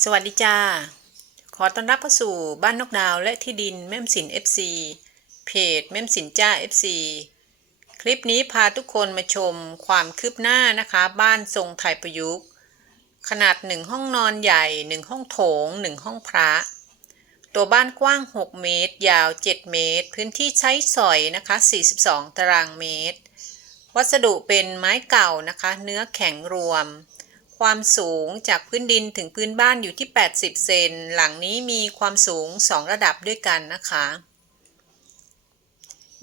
สวัสดีจ้า ขอต้อนรับเข้าสู่บ้านนกดาวและที่ดินแม่มสิน FC เพจแม่มสินจ้า FC คลิปนี้พาทุกคนมาชมความคืบหน้านะคะ บ้านทรงไทยประยุกต์ ขนาด 1 ห้องนอนใหญ่ 1 ห้องโถง 1 ห้องพระ ตัวบ้านกว้าง 6 เมตร ยาว 7 เมตร พื้นที่ใช้สอยนะคะ 42 ตารางเมตร วัสดุเป็นไม้เก่านะคะ เนื้อแข็งรวม ความสูงจากพื้นดินถึงพื้นบ้านอยู่ที่ 80 เซน หลังนี้มีความสูง 2 ระดับด้วยกันนะคะ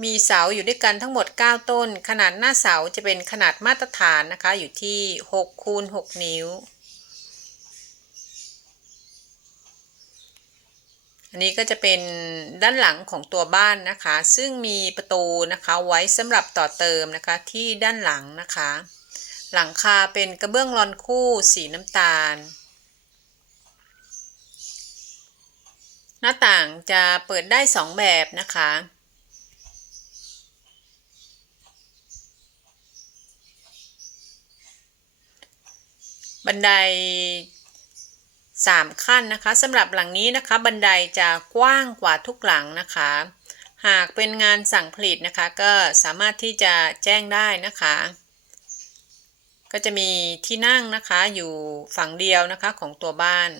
มีเสาอยู่ด้วยกันทั้งหมด 9 ต้น ขนาดหน้าเสาจะเป็นขนาดมาตรฐานนะคะ อยู่ที่6คูณ6นิ้ว อันนี้ก็จะเป็นด้านหลังของตัวบ้านนะคะ ซึ่งมีประตูนะคะไว้สำหรับต่อเติมนะคะที่ด้านหลังนะคะ หลังคาเป็นกระเบื้องรอนคู่สีน้ำตาล หน้าต่างจะเปิดได้2แบบนะคะ บันได3ขั้นนะคะสำหรับหลังนี้นะคะ บันไดจะกว้างกว่าทุกหลังนะคะ หากเป็นงานสั่งผลิตนะคะ ก็สามารถที่จะแจ้งได้นะคะ ก็จะมีที่นั่งนะคะอยู่ฝั่งเดียวนะคะของตัวบ้าน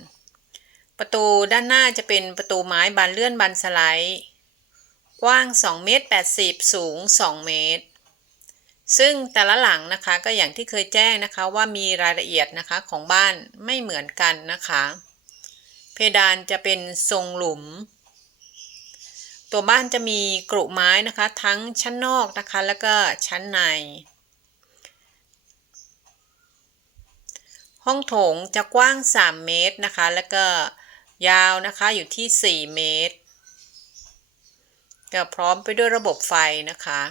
ประตูด้านหน้าจะเป็นประตูไม้บานเลื่อนบานสไลด์ กว้าง 2 เมตร 80 สูง 2 เมตร ซึ่งแต่ละหลังนะคะก็อย่างที่เคยแจ้งนะคะว่ามีรายละเอียดนะคะของบ้านไม่เหมือนกันนะคะ เพดานจะเป็นทรงหลุม ตัวบ้านจะมีกรุไม้นะคะ ทั้งชั้นนอกนะคะแล้วก็ชั้นใน ห้องโถงจะกว้าง 3 เมตรนะคะ แล้วก็ยาวนะคะอยู่ที่ 4 เมตร ก็พร้อมไปด้วยระบบไฟนะคะ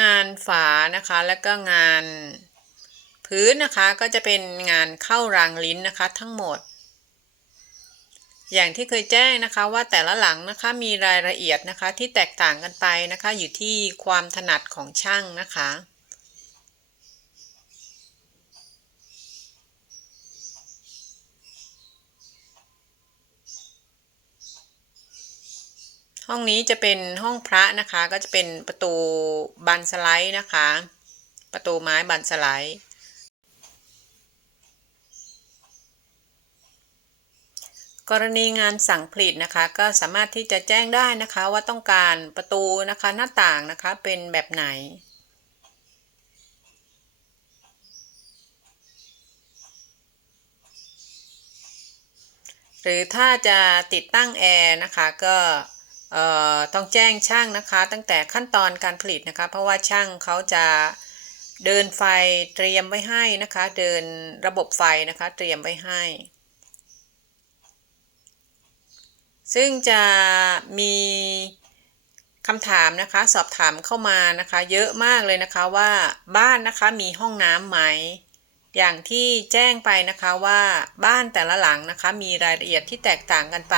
งานฝานะคะ แล้วก็งานพื้นนะคะก็จะเป็นงานเข้ารางลิ้นนะคะทั้งหมด อย่างที่เคยแจ้งนะคะว่าแต่ละหลังนะคะมีรายละเอียดนะคะที่แตกต่างกันไปนะคะอยู่ที่ความถนัดของช่างนะคะห้องนี้จะเป็นห้องพระนะคะก็จะเป็นประตูบานสไลด์นะคะ ประตูไม้บานสไลด์ กรณีงานสั่งผลิตนะคะ ก็สามารถที่จะแจ้งได้นะคะว่าต้องการประตูนะคะหน้าต่างนะคะเป็นแบบไหน หรือถ้าจะติดตั้งแอร์นะคะก็ต้องแจ้งช่างนะคะ ตั้งแต่ขั้นตอนการผลิตนะคะ เพราะว่าช่างเขาจะเดินไฟเตรียมไว้ให้นะคะ เดินระบบไฟนะคะ เตรียมไว้ให้ ซึ่งจะมีคำถามนะคะสอบถามเข้ามานะคะ เยอะมากเลยนะคะว่าบ้านนะคะมีห้องน้ำไหม อย่างที่แจ้งไปนะคะว่าบ้านแต่ละหลังนะคะ มีรายละเอียดที่แตกต่างกันไป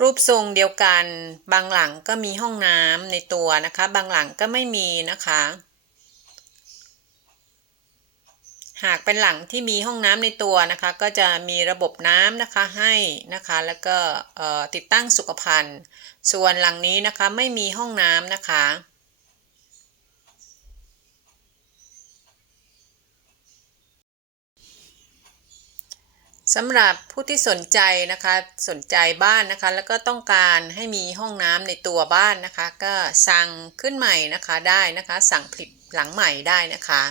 รูปทรงเดียวกัน บางหลังก็มีห้องน้ำในตัวนะคะ บางหลังก็ไม่มีนะคะ หากเป็นหลังที่มีห้องน้ำในตัวนะคะ ก็จะมีระบบน้ำนะคะให้นะคะ แล้วก็ติดตั้งสุขภัณฑ์ ส่วนหลังนี้นะคะไม่มีห้องน้ำนะคะสำหรับผู้ที่สนใจนะคะสนใจบ้านนะคะ แล้วก็ต้องการให้มีห้องน้ำในตัวบ้านนะคะ ก็สั่งขึ้นใหม่นะคะได้นะคะ สั่งผลิตหลังใหม่ได้นะคะ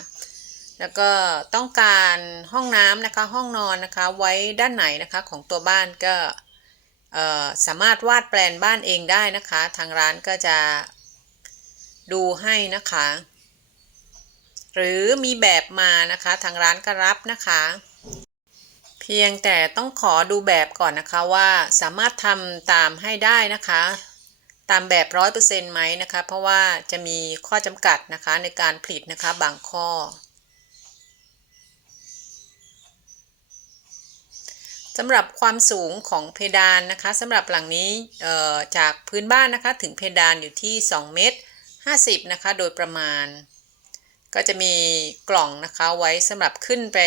แล้วก็ต้องการห้องน้ำนะคะห้องนอนนะคะไว้ด้านไหนนะคะของตัวบ้านก็สามารถวาดแปลนบ้านเองได้นะคะ ทางร้านก็จะดูให้นะคะ หรือมีแบบมานะคะทางร้านก็รับนะคะ เพียงแต่ต้องขอดูแบบก่อนนะคะว่าสามารถทำตามให้ได้นะคะ ตามแบบร้อยเปอร์เซ็นต์ไหมนะคะ เพราะว่าจะมีข้อจำกัดนะคะในการผลิตนะคะบางข้อ สำหรับความสูงของเพดานนะคะสำหรับหลังนี้จากพื้นบ้านนะคะถึงเพดานอยู่ที่ 2 เมตร 50 นะคะ โดยประมาณ ก็จะมีกล่องนะคะไว้สำหรับขึ้นไป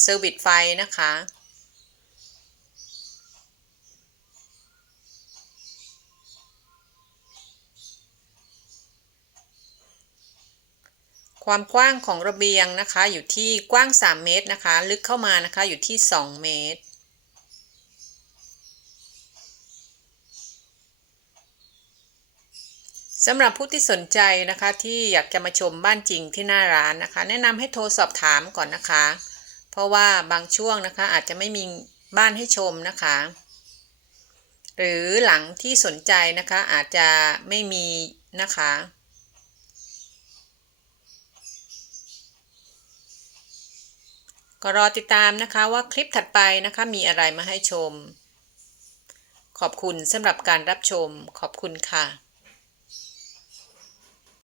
เซอร์วิสไฟนะคะ ความกว้างของระเบียงนะคะอยู่ที่กว้าง 3 เมตรนะคะ ลึกเข้ามานะคะอยู่ที่ 2 เมตร สำหรับผู้ที่สนใจนะคะที่อยากจะมาชมบ้านจริงที่หน้าร้านนะคะ แนะนำให้โทรสอบถามก่อนนะคะ เพราะว่าบางช่วงนะคะอาจจะไม่มีบ้านให้ชมนะคะ หรือหลังที่สนใจนะคะอาจจะไม่มีนะคะก็รอติดตามนะคะว่าคลิปถัดไปนะคะมีอะไรมาให้ชม ขอบคุณสำหรับการรับชม ขอบคุณค่ะ